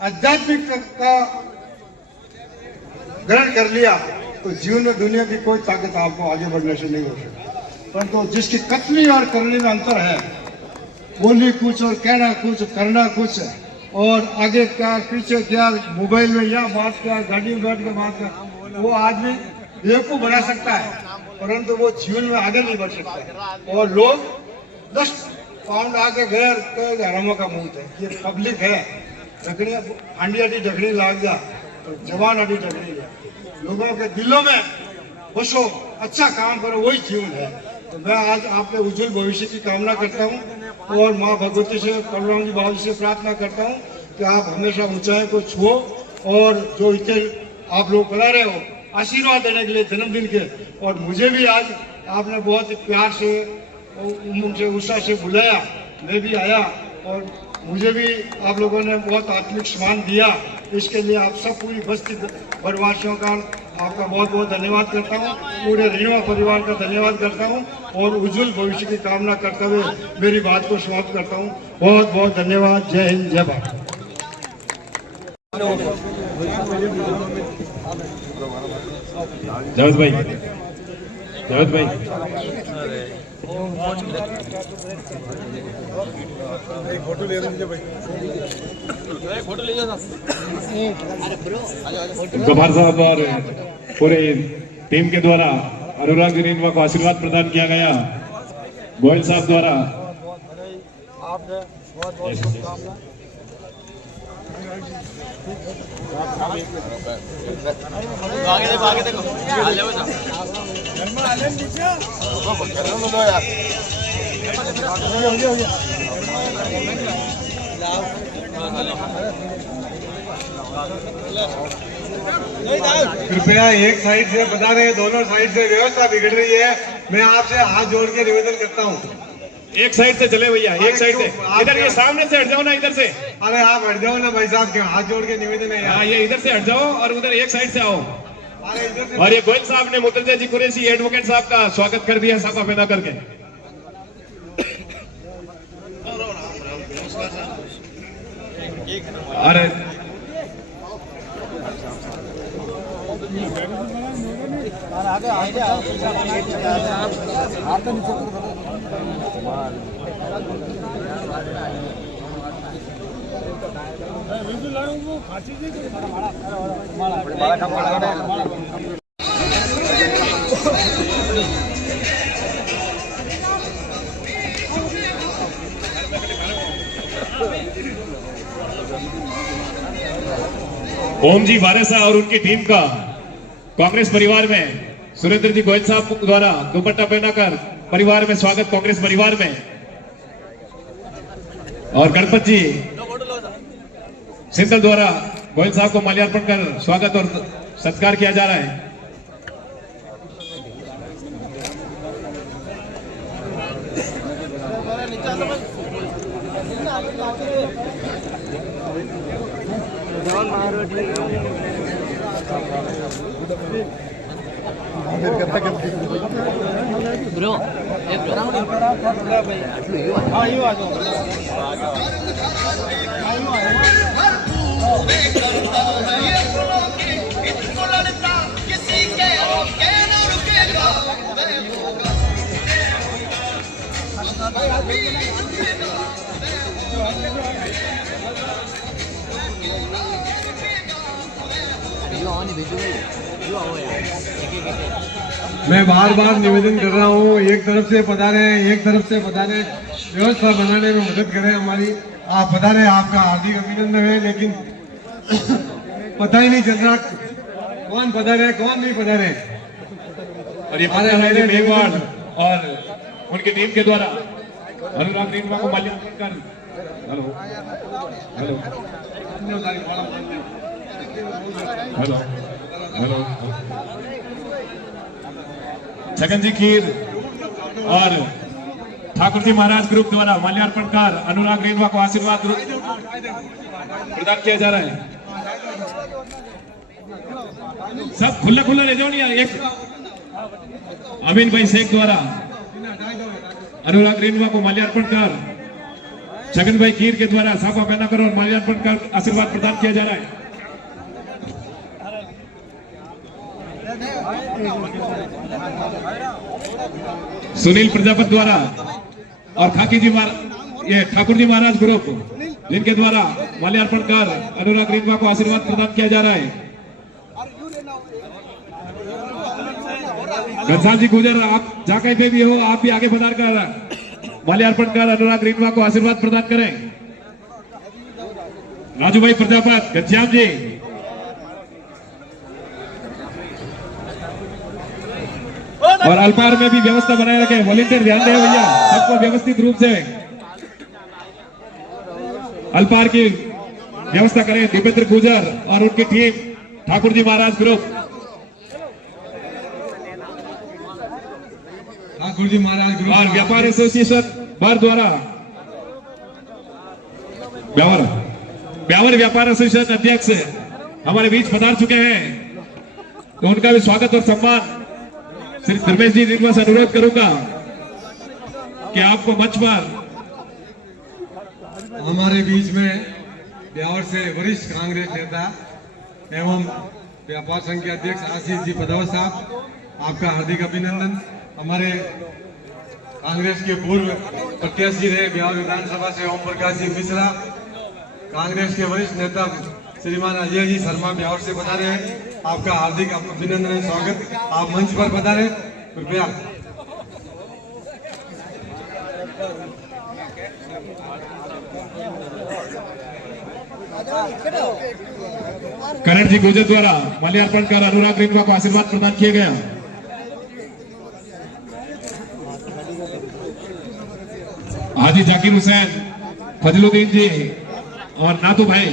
आध्यात्मिक का ग्रहण कर लिया, तो जीवन में दुनिया की कोई ताकत आपको आगे बढ़ने से नहीं हो सकती। परंतु जिसकी कथनी और करनी में अंतर है, बोली कुछ और कहना कुछ, करना कुछ, और आगे क्या पीछे क्या, मोबाइल में या बात क्या, गाड़ी में बैठ के बात क्या, वो आदमी बेवकूफ बना सकता है परंतु वो जीवन में आगे नहीं बढ़ सकता। और लोग 10 पाउंड आके गए तो हरामों का मुंह है, ये पब्लिक है, झगड़ी हांडी आटी झगड़ी लाग जा और जवान आटी झगड़ी जा, लोगों के दिलों में बसो, अच्छा काम करो, वही जीवन है। तो मैं आज आपके उज्जवल भविष्य की कामना करता हूँ और माँ भगवती से, कालूराम जी बाबू से प्रार्थना करता हूँ कि आप हमेशा ऊंचाई को छुओ और जो इतने आप लोग बना रहे हो आशीर्वाद देने के लिए जन्मदिन के, और मुझे भी आज आपने बहुत प्यार से उमंग से उत्साह से बुलाया, मैं भी आया और मुझे भी आप लोगों ने बहुत आत्मिक सम्मान दिया इसके लिए आप सब पूरी बस्ती परिवारवासियों का आपका बहुत बहुत धन्यवाद करता हूँ, पूरे रेणुवा परिवार का धन्यवाद करता हूँ और उज्जवल भविष्य की कामना करते हुए मेरी बात को समाप्त करता हूँ। बहुत बहुत धन्यवाद। जय हिंद, जय भारत। जावेद भाई, जावेद भाई, गभार साहब और पूरे टीम के द्वारा अनुराग रेणुवा को आशीर्वाद प्रदान किया गया। गोयल साहब द्वारा कृपया एक साइड से बता रहे, दोनों साइड से व्यवस्था बिगड़ रही है। मैं आपसे हाथ जोड़ के निवेदन करता हूँ, एक साइड से चले भैया, एक साइड से। इधर ये सामने से हट जाओ ना, इधर से। अरे आप हट जाओ ना भाई साहब, के हाथ जोड़ के निवेदन है यार। ये इधर से हट जाओ और उधर एक साइड से आओ। अरे इधर से। और ये गोयल साहब ने मुतलजा जी कुरैशी एडवोकेट साहब का स्वागत कर दिया साफा पैदा करके। अरे ओम जी वारेसा और उनकी टीम का कांग्रेस परिवार में सुरेंद्र जी गोयल साहब द्वारा दुपट्टा पहनाकर परिवार में स्वागत, कांग्रेस परिवार में। और गणपत जी सिंधल द्वारा गोयल साहब को माल्यार्पण कर स्वागत और सत्कार किया जा रहा है। ब्रो मैं बार बार निवेदन कर रहा हूँ, एक तरफ से बता रहे हैं, एक तरफ से बता रहे हैं, व्यवस्था बनाने में मदद करें हमारी। आप बता रहे हैं, आपका हार्दिक अभिनंदन है, लेकिन पता ही नहीं चल रहा कौन बता रहे कौन नहीं बता रहे। और ये मेघवाड़ और उनकी टीम के द्वारा अनुराग रेणुवा को माल्यार्पण कर। Hello hello hello hello Chhagan ji खीर और ठाकुर जी महाराज ग्रुप द्वारा माल्यार्पण कर अनुराग रेणुवा को आशीर्वाद प्रदान किया जा रहा है। सब खुला खुला ले जाओ नहीं। एक अमीन भाई शेख द्वारा अनुराग रेणुवा को माल्यार्पण कर छगन भाई खीर के द्वारा साफा पहना कर और माल्यार्पण कर आशीर्वाद प्रदान किया जा रहा है। सुनील प्रजापति द्वारा और खाकी जी ये ठाकुर जी महाराज ग्रुप जिनके द्वारा माल्यार्पण कर अनुराग रेणुवा को आशीर्वाद प्रदान किया जा रहा है। घनश्याम जी गुजर, आप जहाँ कहीं पे भी हो, आप भी आगे पधार कर माल्यार्पण कर अनुराग रेणुवा को आशीर्वाद प्रदान करें। राजू भाई प्रजापति, घनश्याम जी, और अल्पार में भी व्यवस्था बनाए रखें। वॉलेंटियर ध्यान दें भैया, सबको व्यवस्थित रूप से अल्पार की व्यवस्था करें। दीपेंद्र गुजर और उनकी टीम ठाकुर जी महाराज ग्रुप, ठाकुर जी महाराज ग्रुप और व्यापार एसोसिएशन बार द्वारा ब्यावर व्यापार एसोसिएशन अध्यक्ष हमारे बीच पधार चुके हैं, तो उनका भी स्वागत और सम्मान श्री धर्मेश जी रिंगवा से अनुरोध करूंगा कि आपको मंच पर हमारे बीच में ब्यावर से वरिष्ठ कांग्रेस नेता एवं व्यापार संघ के अध्यक्ष आशीष जी पदावर साहब, आपका हार्दिक अभिनंदन। हमारे कांग्रेस के पूर्व प्रत्याशी रहे ब्यावर विधानसभा से ओम प्रकाश जी मिश्रा, कांग्रेस के वरिष्ठ नेता श्रीमान अजय जी शर्मा ब्यावर से पधारे हैं, आपका हार्दिक अभिनंदन स्वागत। आप मंच पर पधारे कृपया। करण जी गुर्जर द्वारा माल्यार्पण कर अनुराग रिंगवा को आशीर्वाद प्रदान किया गया। हाजी जाकिर हुसैन, फजलुद्दीन जी और नातू भाई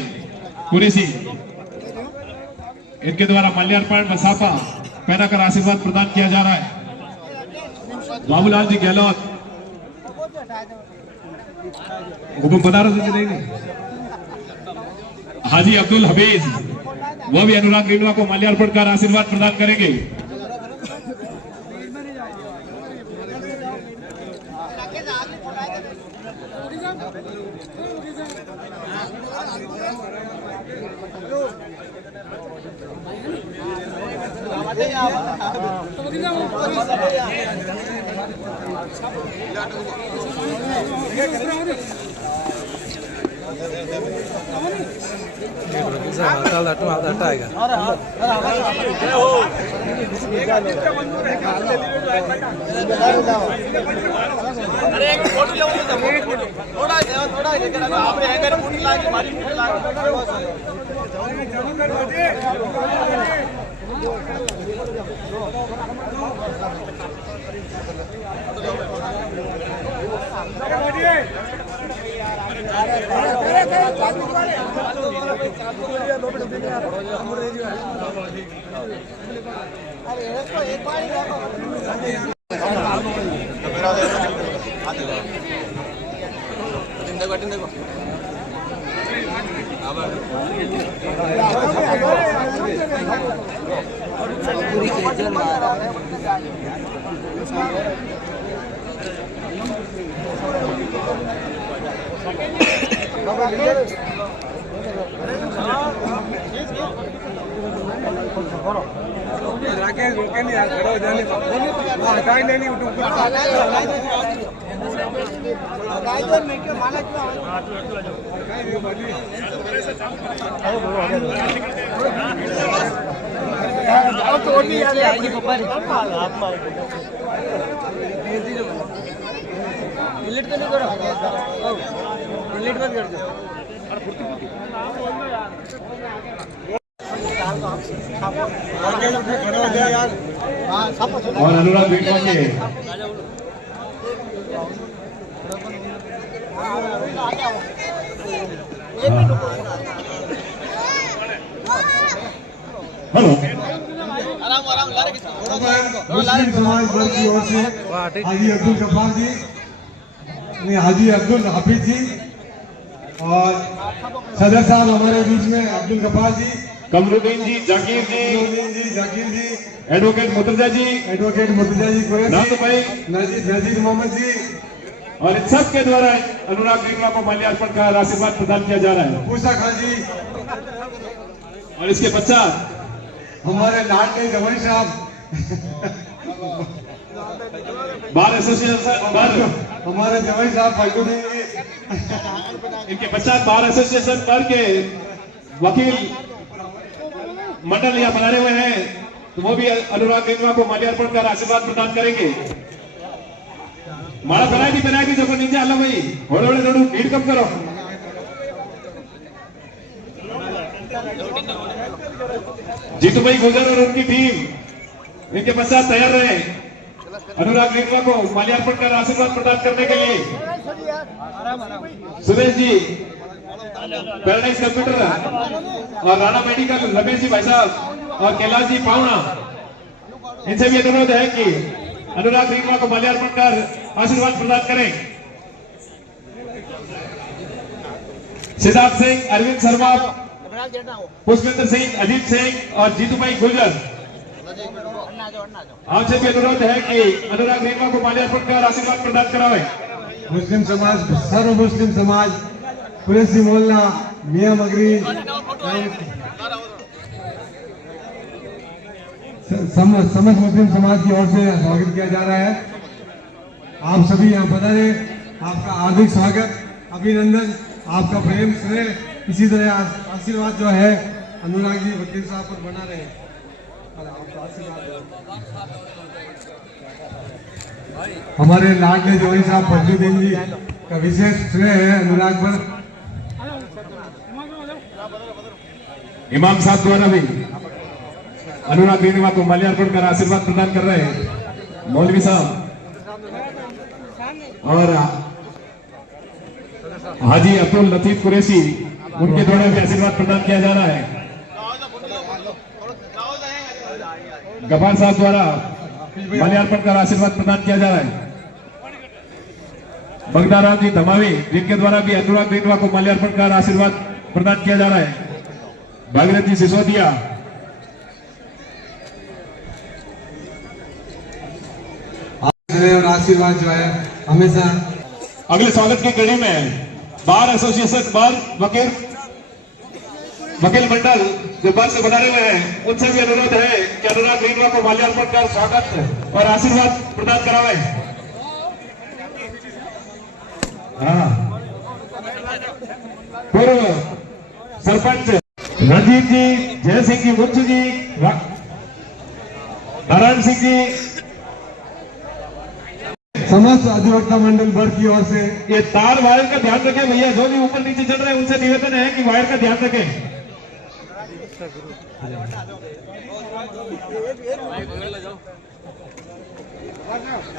कुरैशी, इनके द्वारा माल्यार्पण मसाफा पहनाकर आशीर्वाद प्रदान किया जा रहा है। बाबूलाल जी गहलोत, हुकुम बता रहे थे। हाजी अब्दुल हबीज, वह भी अनुराग रिंगवा को माल्यार्पण कर आशीर्वाद प्रदान करेंगे। और अनुराग रिंगवा के मुस्लिम समाज वर्ग की ओर से हाजी अब्दुल गफ्फार जी, हाजी अब्दुल हाफिज जी और सदर साहब हमारे बीच में अब्दुल गफ्फार जी, कमरुद्दीन जी, जाकिर जी, एडवोकेट मुर्तजा जी, नातू भाई, नजीर मोहम्मद जी, और इन सब के द्वारा अनुराग रिंगवा को माल्यार्पण का आशीर्वाद प्रदान किया जा रहा है। पूसा खान जी और इसके पश्चात हमारे लाडले जवाई साहब बार एसोसिएशन बार हमारे जवाई साहब फाइकुद्दीन जी, इनके पश्चात बार एसोसिएशन बार के वकील मंडल यहाँ बनाए हुए हैं, तो वो भी अनुराग रिंगवा को माल्यार्पण कर आशीर्वाद प्रदान करेंगे। माड़ा बनाएगी जब नीचे आला भाई होड़े होड़े जोड़ू भीड़ कम करो। जीतू भाई गुजर और उनकी टीम इनके पश्चात तैयार रहे अनुराग रिंगवा को माल्यार्पण कर आशीर्वाद प्रदान करने के लिए। सुरेश जी, पैराडाइज कंप्यूटर और राणा मेडिकल रमेश जी भाई साहब और कैलाश जी पावना, इनसे भी अनुरोध है कि अनुराग रिंगवा को माल्यार्पण कर आशीर्वाद प्रदान करें। सिद्धार्थ सिंह, अरविंद शर्मा, पुष्पेंद्र सिंह, अजीत सिंह और जीतू भाई गुर्जर। आपसे भी अनुरोध है कि अनुराग रेणवा को माल्यार्पण कर आशीर्वाद प्रदान करावे। मुस्लिम समाज, सर्व मुस्लिम समाज, कुरैशी मोहल्ला, मियां मगरी, समस्त मुस्लिम समाज की ओर से स्वागत किया जा रहा है। आप सभी यहाँ पधारे, आपका हार्दिक स्वागत, अभिनंदन, आपका प्रेम स्नेह इसी तरह आशीर्वाद जो है अनुराग जी वकील साहब पर बना रहे। हमारे लाडले जोड़ी साहब फजलुद्दीन जी का विशेष स्नेह है अनुराग पर। इमाम साहब द्वारा भी अनुराग रेणवा को माल्यार्पण कर आशीर्वाद प्रदान कर रहे हैं मौलवी साहब और हाजी अब्दुल लतीफ कुरैशी, उनके द्वारा भी आशीर्वाद प्रदान किया जा रहा है। गफार साहब द्वारा माल्यार्पण कर आशीर्वाद प्रदान किया जा रहा है। बगदाराम जी धमावी, जिनके द्वारा भी अनुराग रेणवा को माल्यार्पण कर आशीर्वाद प्रदान किया जा रहा है। भागीरथ जी सिसोदिया, और आशीर्वाद जो है हमेशा। अगले स्वागत की कड़ी में बार एसोसिएशन, बार वकील मंडल जो बार से बना रहे हैं, उनसे भी अनुरोध है कि अनुराग रेणवा को माल्यार्पण कर स्वागत और आशीर्वाद प्रदान करावे। हाँ, पूर्व सरपंच रंजीत जी, जय सिंह जी, मुंशी जी, नारायण सिंह जी, समस्त अधिवक्ता मंडल वर्ग की ओर से ये तार वायर का ध्यान रखें भैया, जो भी ऊपर नीचे चढ़ रहे हैं उनसे निवेदन है कि वायर का ध्यान रखें।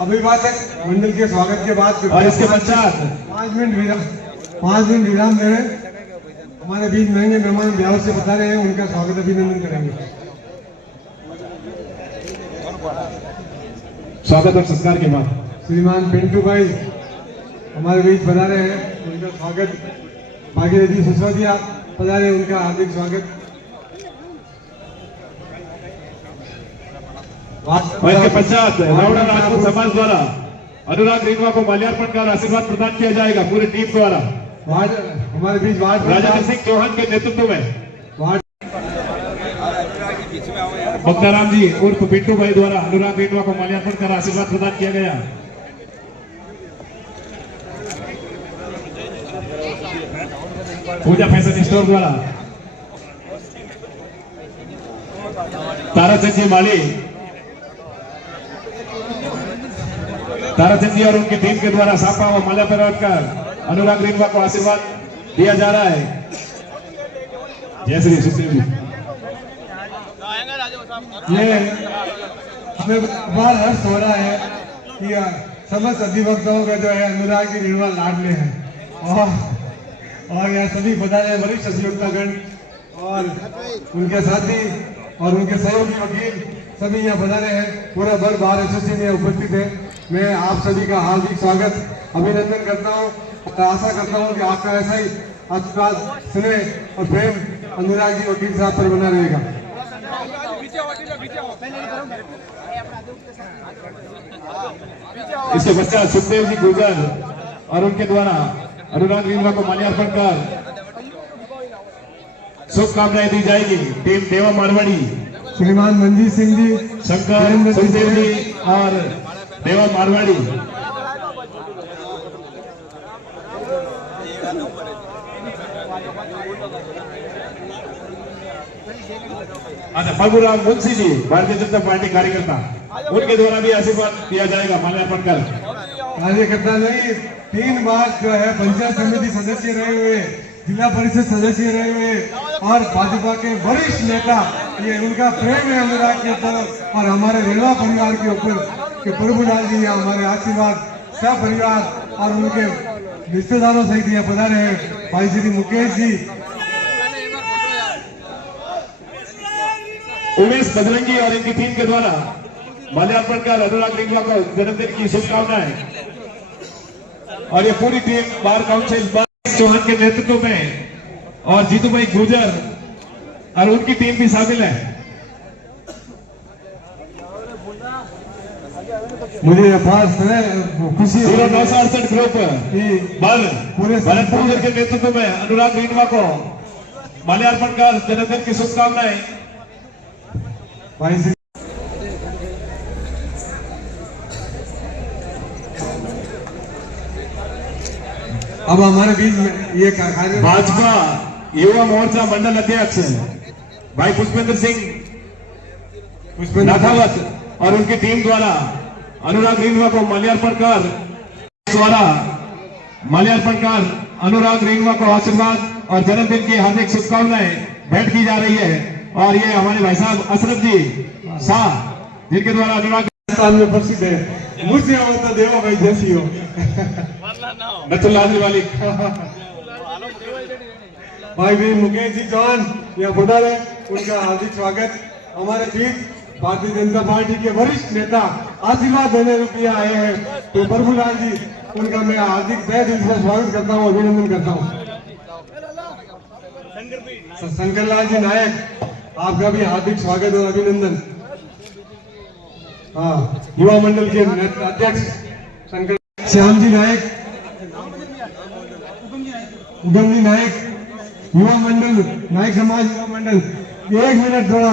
अभिभाषक मंडल के स्वागत के बाद और इसके पश्चात 5 मिनट विराम ले रहे। हमारे बीच महंगे मेहमान ब्याह से बता रहे हैं, उनका स्वागत अभिनंदन करेंगे। स्वागत और संस्कार के बाद श्रीमान पिंटू भाई हमारे बीच बता रहे हैं, उनका स्वागत। भागीरथ जी सिसोदिया पधारे, उनका हार्दिक स्वागत। और इसके पश्चात रावड़ा राजपूत समाज द्वारा अनुराग रेणवा को माल्यार्पण कर आशीर्वाद प्रदान किया जाएगा पूरी टीम द्वारा। हमारे बीच राजेंद्र सिंह चौहान के नेतृत्व में बगदाराम जी उर्फ पिंटू भाई द्वारा अनुराग रेणवा को माल्यार्पण कर आशीर्वाद प्रदान किया गया। पूजा फैशन स्टोर द्वारा ताराचंद जी माली, ताराचंद जी और उनकी टीम के द्वारा सापा व माला पर कर अनुराग रेणवा को आशीर्वाद दिया जा रहा है। जय श्री सुखदेव जी। ये हमें बार हर्ष हो रहा है कि समस्त अधिवक्ताओं का जो है अनुराग जी रेणवा लाडले हैं और यह सभी बता रहे वरिष्ठ अधिवक्तागण और उनके साथी और उनके सहयोगी वकील सभी यहाँ बता रहे हैं। पूरा वर्ग बार एसोसिएशन में उपस्थित है। मैं आप सभी का हार्दिक स्वागत अभिनंदन करता हूँ और आशा करता हूँ कि आपका ऐसा ही आशीर्वाद, स्नेह और प्रेम अनुराग जी वकील साहब पर बना रहेगा। इसके पश्चात सुखदेव जी गुर्जर और उनके द्वारा अनुराग रेणवा को माल्यार्पण कर शुभकामनाएं दी जाएगी। टीम देवा मारवाड़ी, श्रीमान मनजीत सिंह जी, शंकर सुखदेव जी और देवा मारवाड़ी। अच्छा, फगुराम मुंशी जी भारतीय जनता पार्टी कार्यकर्ता, उनके द्वारा भी आशीर्वाद दिया जाएगा माल्यार्पण कर। कार्यकर्ता नहीं, 3 बार जो है पंचायत समिति सदस्य रहे हुए, जिला परिषद सदस्य रहे हुए और भाजपा के वरिष्ठ नेता, ये उनका प्रेम है अनुराग के ऊपर और हमारे रेणवा परिवार के ऊपर कि प्रभुलाल जी हमारे आशीर्वाद सब परिवार और उनके रिश्तेदारों सहित यहाँ पधारे हैं। भाई श्री मुकेश जी, उमेश बजरंगी और इनकी टीम के द्वारा माल्यार्पण कर अनुराग रेणवा को जन्मदिन की शुभकामनाएं। और ये पूरी टीम बार काउंसिल चौहान के नेतृत्व में और जीतू भाई गुजर और उनकी टीम भी शामिल है। मुझे पास है खुशी 0968 ग्रुप पूरे भरतपुर के नेतृत्व में अनुराग रिंगवा को माल्यार्पण कर जन्मदिन की शुभकामनाएं। भाई से अब हमारे बीच में ये कार्य भाजपा युवा मोर्चा मंडल अध्यक्ष भाई पुष्पेंद्र सिंह नाथावत और उनकी टीम द्वारा अनुराग रिंगवा को माल्यार्पण कर अनुराग रिंगवा को आशीर्वाद और जन्मदिन की हार्दिक शुभकामनाएं भेंट की जा रही है। और ये हमारे भाई साहब अशरफ जी शाह जिनके द्वारा अनुराग स्थान में प्रसिद्ध है। मुझसे आवता देवा भाई जैसी हो नथुल्लाह वाली भाई भी मुकेश जी चौहान यहाँ पधार है, उनका हार्दिक स्वागत। हमारे बीच भारतीय जनता पार्टी के वरिष्ठ नेता आशीर्वाद देने रुपया आए हैं तो प्रभुलाल जी, उनका मैं हार्दिक तहे दिल से स्वागत करता हूँ, अभिनंदन करता हूँ। शंकर लाल जी नायक, आपका भी हार्दिक स्वागत और अभिनंदन। हाँ, युवा मंडल के अध्यक्ष शंकर श्याम जी नायक, उगम जी नायक, युवा मंडल नायक समाज युवा मंडल, 1 मिनट थोड़ा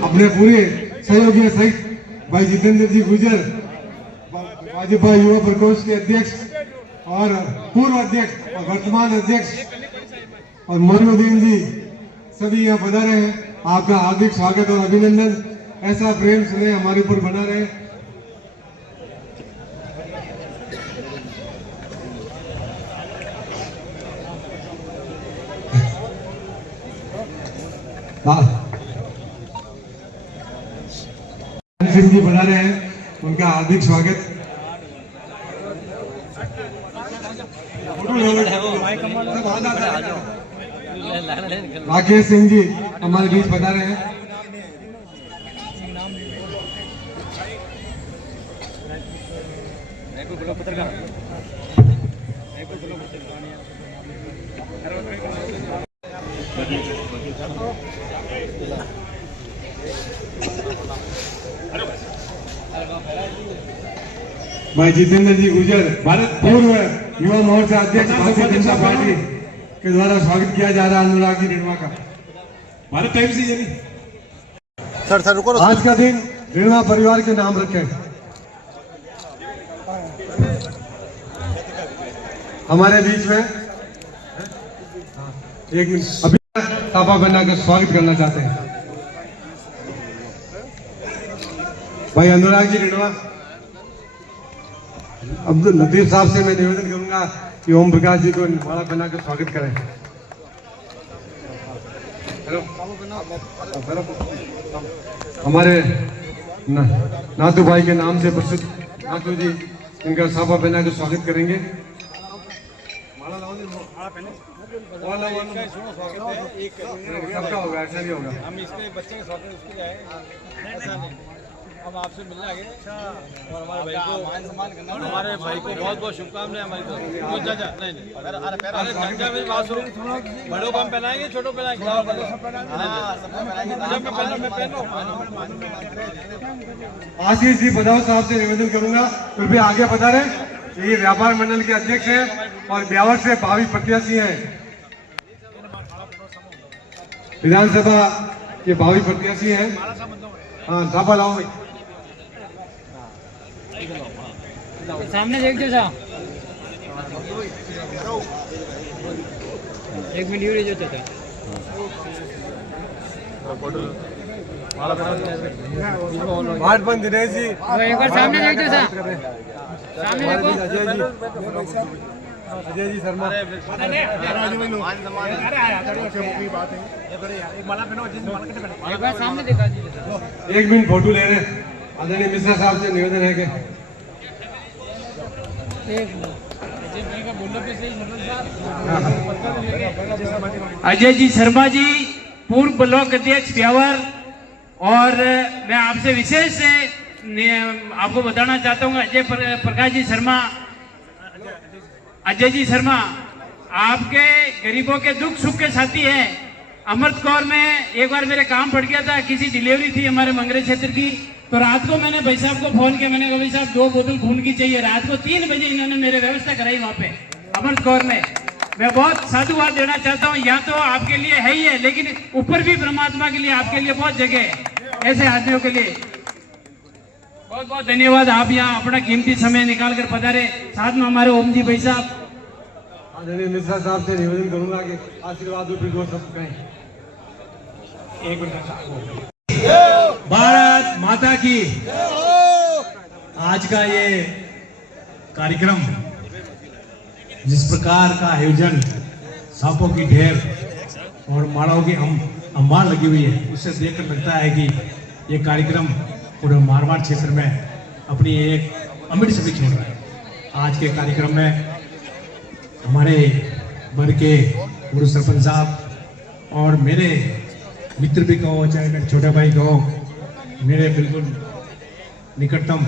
अपने पूरे सहयोगियों सहित भाई जितेंद्र जी गुजर, भाजपा युवा प्रकोष्ठ के अध्यक्ष और पूर्व अध्यक्ष और वर्तमान अध्यक्ष और मोइनुद्दीन जी सभी यहाँ पधारे हैं। आपका हार्दिक स्वागत और अभिनंदन। ऐसा प्रेम स्नेह हमारे ऊपर बना रहे। सिंह जी बना रहे हैं, उनका हार्दिक स्वागत। राकेश सिंह जी हमारे बीच बता रहे हैं। भाई जितेंद्र जी गुजर, भारत पूर्व युवा मोर्चा अध्यक्ष भारतीय जनता पार्टी के द्वारा स्वागत किया जा रहा है अनुराग जी रिणवा का। भारत टाइम से यानी सर रुको। आज का दिन रिणवा परिवार के नाम रखे। हमारे बीच में एक मिनट अभी तापा बना कर स्वागत करना चाहते हैं भाई अनुराग जी रिणवा। अब्दुल लतीफ साहब से मैं निवेदन करूंगा कि ओम प्रकाश जी को माला बना कर स्वागत करें। हेलो, हमारे नातू भाई के नाम से प्रसिद्ध नातू जी, इनका साफा पहना कर स्वागत करेंगे। सबका होगा, ऐसा नहीं होगा। हम इसके बच्चे के स्वागत उसको जाए, हम आपसे मिलने आ गए और हमारे भाई को मान सम्मान करना, हमारे भाई को बहुत बहुत शुभकामनाएं। हमारी तरफ नहीं बात सुनो, बड़ों को हम पहनाएंगे, छोटों पहनाएंगे, आशीष जी बदाव साहब से निवेदन करूंगा, कृपया आगे बता रहे। ये व्यापार मंडल के अध्यक्ष हैं और ब्यावर से भावी प्रत्याशी हैं, विधानसभा के भावी प्रत्याशी हैं। हाँ, धापा लाओ भाई। सामने देख जो साहब, 1 मिनट यूरी जो चाचा बात बंद दिनेश जी, एक बार सामने देख जो साहब, सामने देखो। अजय जी शर्मा, एक बार सामने देखा। 1 मिनट फोटो ले रहे हैं। आदरणीय मिश्रा साहब से निवेदन है कि अजय जी शर्मा जी, पूर्व ब्लॉक अध्यक्ष ब्यावर, और मैं आपसे विशेष आपको बताना चाहता हूँ, प्रकाश जी शर्मा, अजय जी शर्मा आपके गरीबों के दुख सुख के साथी है। अमृत कौर में एक बार मेरे काम पड़ गया था, किसी डिलीवरी थी हमारे मंगरे क्षेत्र की, तो रात को मैंने भाई साहब को फोन किया, मैंने कहा भाई साहब 2 बोतल खून की चाहिए। रात को 3 बजे इन्होंने मेरे व्यवस्था कराई वहाँ पे अमृत कौर में। मैं बहुत साधुवाद देना चाहता हूँ। यहाँ तो आपके लिए है ही है, लेकिन ऊपर भी परमात्मा के लिए आपके लिए बहुत जगह है ऐसे आदमियों के लिए। बहुत बहुत धन्यवाद, आप यहाँ अपना कीमती समय निकाल कर पधारे। साथ में हमारे ओम जी भाई साहब, आदरणीय मिश्रा साहब से निवेदन करूंगा कि आशीर्वाद फिर 2 शब्द कहें। भारत माता की। आज का ये कार्यक्रम जिस प्रकार का आयोजन, सांपों की ढेर और मालाओं की अंबार लगी हुई है, उससे देखकर लगता है कि ये कार्यक्रम पूरे मारवाड़ क्षेत्र में अपनी एक अमिट छवि छोड़ रहा है। आज के कार्यक्रम में हमारे बर के पूर्व सरपंच साहब और मेरे मित्र भी कहो, चाहे मेरे छोटे भाई कहो, मेरे बिल्कुल निकटतम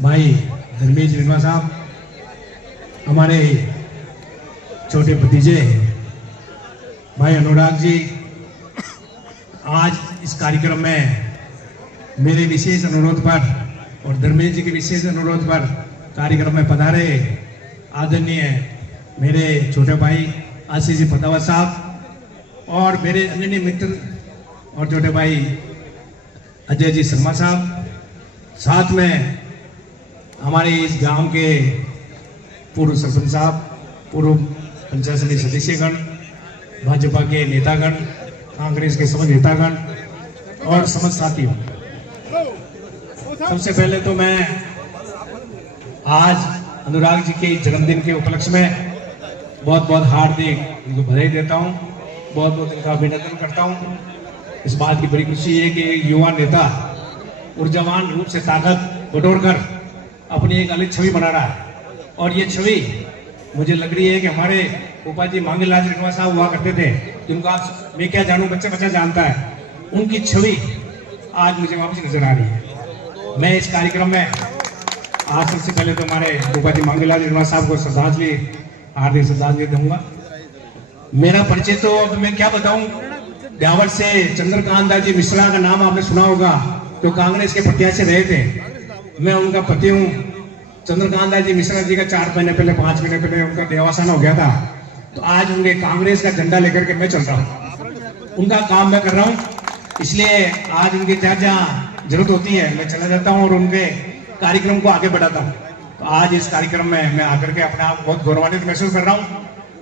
भाई धर्मेश रिनवा साहब, हमारे छोटे भतीजे भाई अनुराग जी, आज इस कार्यक्रम में मेरे विशेष अनुरोध पर और धर्मेश जी के विशेष अनुरोध पर कार्यक्रम में पधारे आदरणीय मेरे छोटे भाई आशीष जी पतावा साहब और मेरे अन्य मित्र और छोटे भाई अजय जी शर्मा साहब, साथ में हमारे इस गांव के पूर्व सरपंच साहब, पूर्व पंचायत समिति सदस्यगण, भाजपा के नेतागण, कांग्रेस के समस्त नेतागण और समस्त साथियों। सबसे पहले तो मैं आज अनुराग जी के जन्मदिन के उपलक्ष्य में बहुत बहुत हार्दिक उनको बधाई देता हूँ, बहुत बहुत इनका अभिनंदन करता हूँ। इस बात की बड़ी खुशी है कि एक युवा नेता ऊर्जावान रूप से ताकत बटोरकर अपनी एक अलग छवि बना रहा है, और ये छवि मुझे लग रही है कि हमारे उपाजी मांगेलाल रिनवा साहब हुआ करते थे, जिनको आप मैं क्या जानूं बच्चा बच्चा जानता है, उनकी छवि आज मुझे वापस नजर आ रही है। मैं इस कार्यक्रम में आज सबसे पहले तो हमारे उपाजी मांगेलाल रिनवा साहब को श्रद्धांजलि, हार्दिक श्रद्धांजलि दूंगा। मेरा परिचय तो अब मैं क्या बताऊं, ब्यावर से चंद्रकांत जी मिश्रा का नाम आपने सुना होगा, जो कांग्रेस के प्रत्याशी रहे थे। मैं उनका पति हूँ। चंद्रकांत जी मिश्रा जी का 4 महीने पहले 5 महीने पहले उनका देहावसान हो गया था, तो आज उनके कांग्रेस का झंडा लेकर के मैं चल रहा हूँ, उनका काम मैं कर रहा हूँ। इसलिए आज उनकी जहाँ जरूरत होती है मैं चला जाता हूँ और उनके कार्यक्रम को आगे बढ़ाता हूँ। तो आज इस कार्यक्रम में मैं आकर के अपने आप बहुत गौरवान्वित महसूस कर रहा हूँ।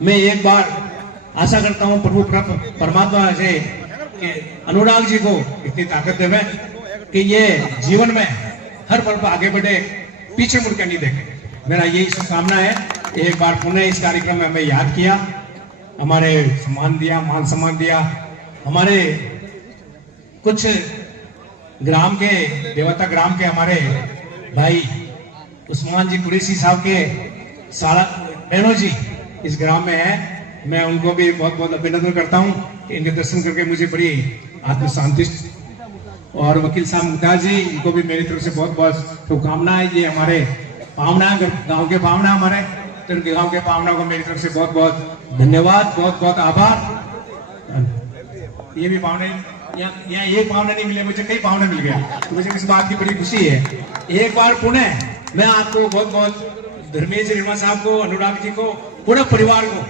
मैं एक बार आशा करता हूँ प्रभु परमात्मा से कि अनुराग जी को इतनी ताकत देवे कि ये जीवन में हर पल पर आगे बढ़े, पीछे मुड़ के नहीं देखे। मेरा यही शुभकामना है। एक बार पुनः इस कार्यक्रम में मैं याद किया, हमारे सम्मान दिया, मान सम्मान दिया। हमारे कुछ ग्राम के देवता ग्राम के हमारे भाई उस्मान जी कुरैशी साहब के सारा बहनों जी इस ग्राम में है। मैं उनको भी बहुत बहुत अभिनंदन करता हूँ। इनके दर्शन करके मुझे बड़ी आत्म शांति। और वकील साहब मुमताज जी, इनको भी मेरी तरफ से बहुत बहुत शुभकामनाएं। ये हमारे पावना गांव के पावना, हमारे गांव के पावना को मेरी तरफ से बहुत बहुत धन्यवाद, बहुत बहुत आभार। ये भी पावने यहाँ एक पावना नहीं मिले, मुझे कई पावने मिल गया, तो मुझे इस बात की बड़ी खुशी है। एक बार पुनः मैं आपको बहुत बहुत धर्मेश रिनवा साहब को, अनुराग जी को, पूरे परिवार को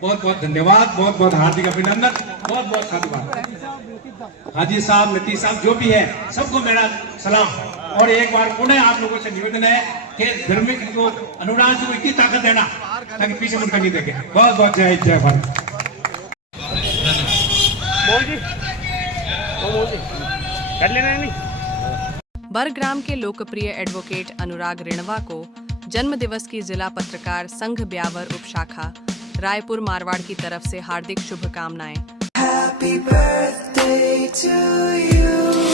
बहुत बहुत धन्यवाद, बहुत बहुत हार्दिक अभिनंदन, बहुत बहुत साधुवाद। हाजी साहब, नीतीश साहब जो भी है, सबको मेरा सलाम। और एक बार पुनः आप लोगों से निवेदन है कि धर्मेश को, अनुराग जी को इतनी ताकत देना ताकि पीछे मुड़कर नहीं देखे। बहुत बहुत जय भारत। बरग्राम के लोकप्रिय एडवोकेट अनुराग रिणवा को जन्म दिवस की जिला पत्रकार संघ ब्यावर उपशाखा रायपुर मारवाड़ की तरफ से हार्दिक शुभकामनाएं।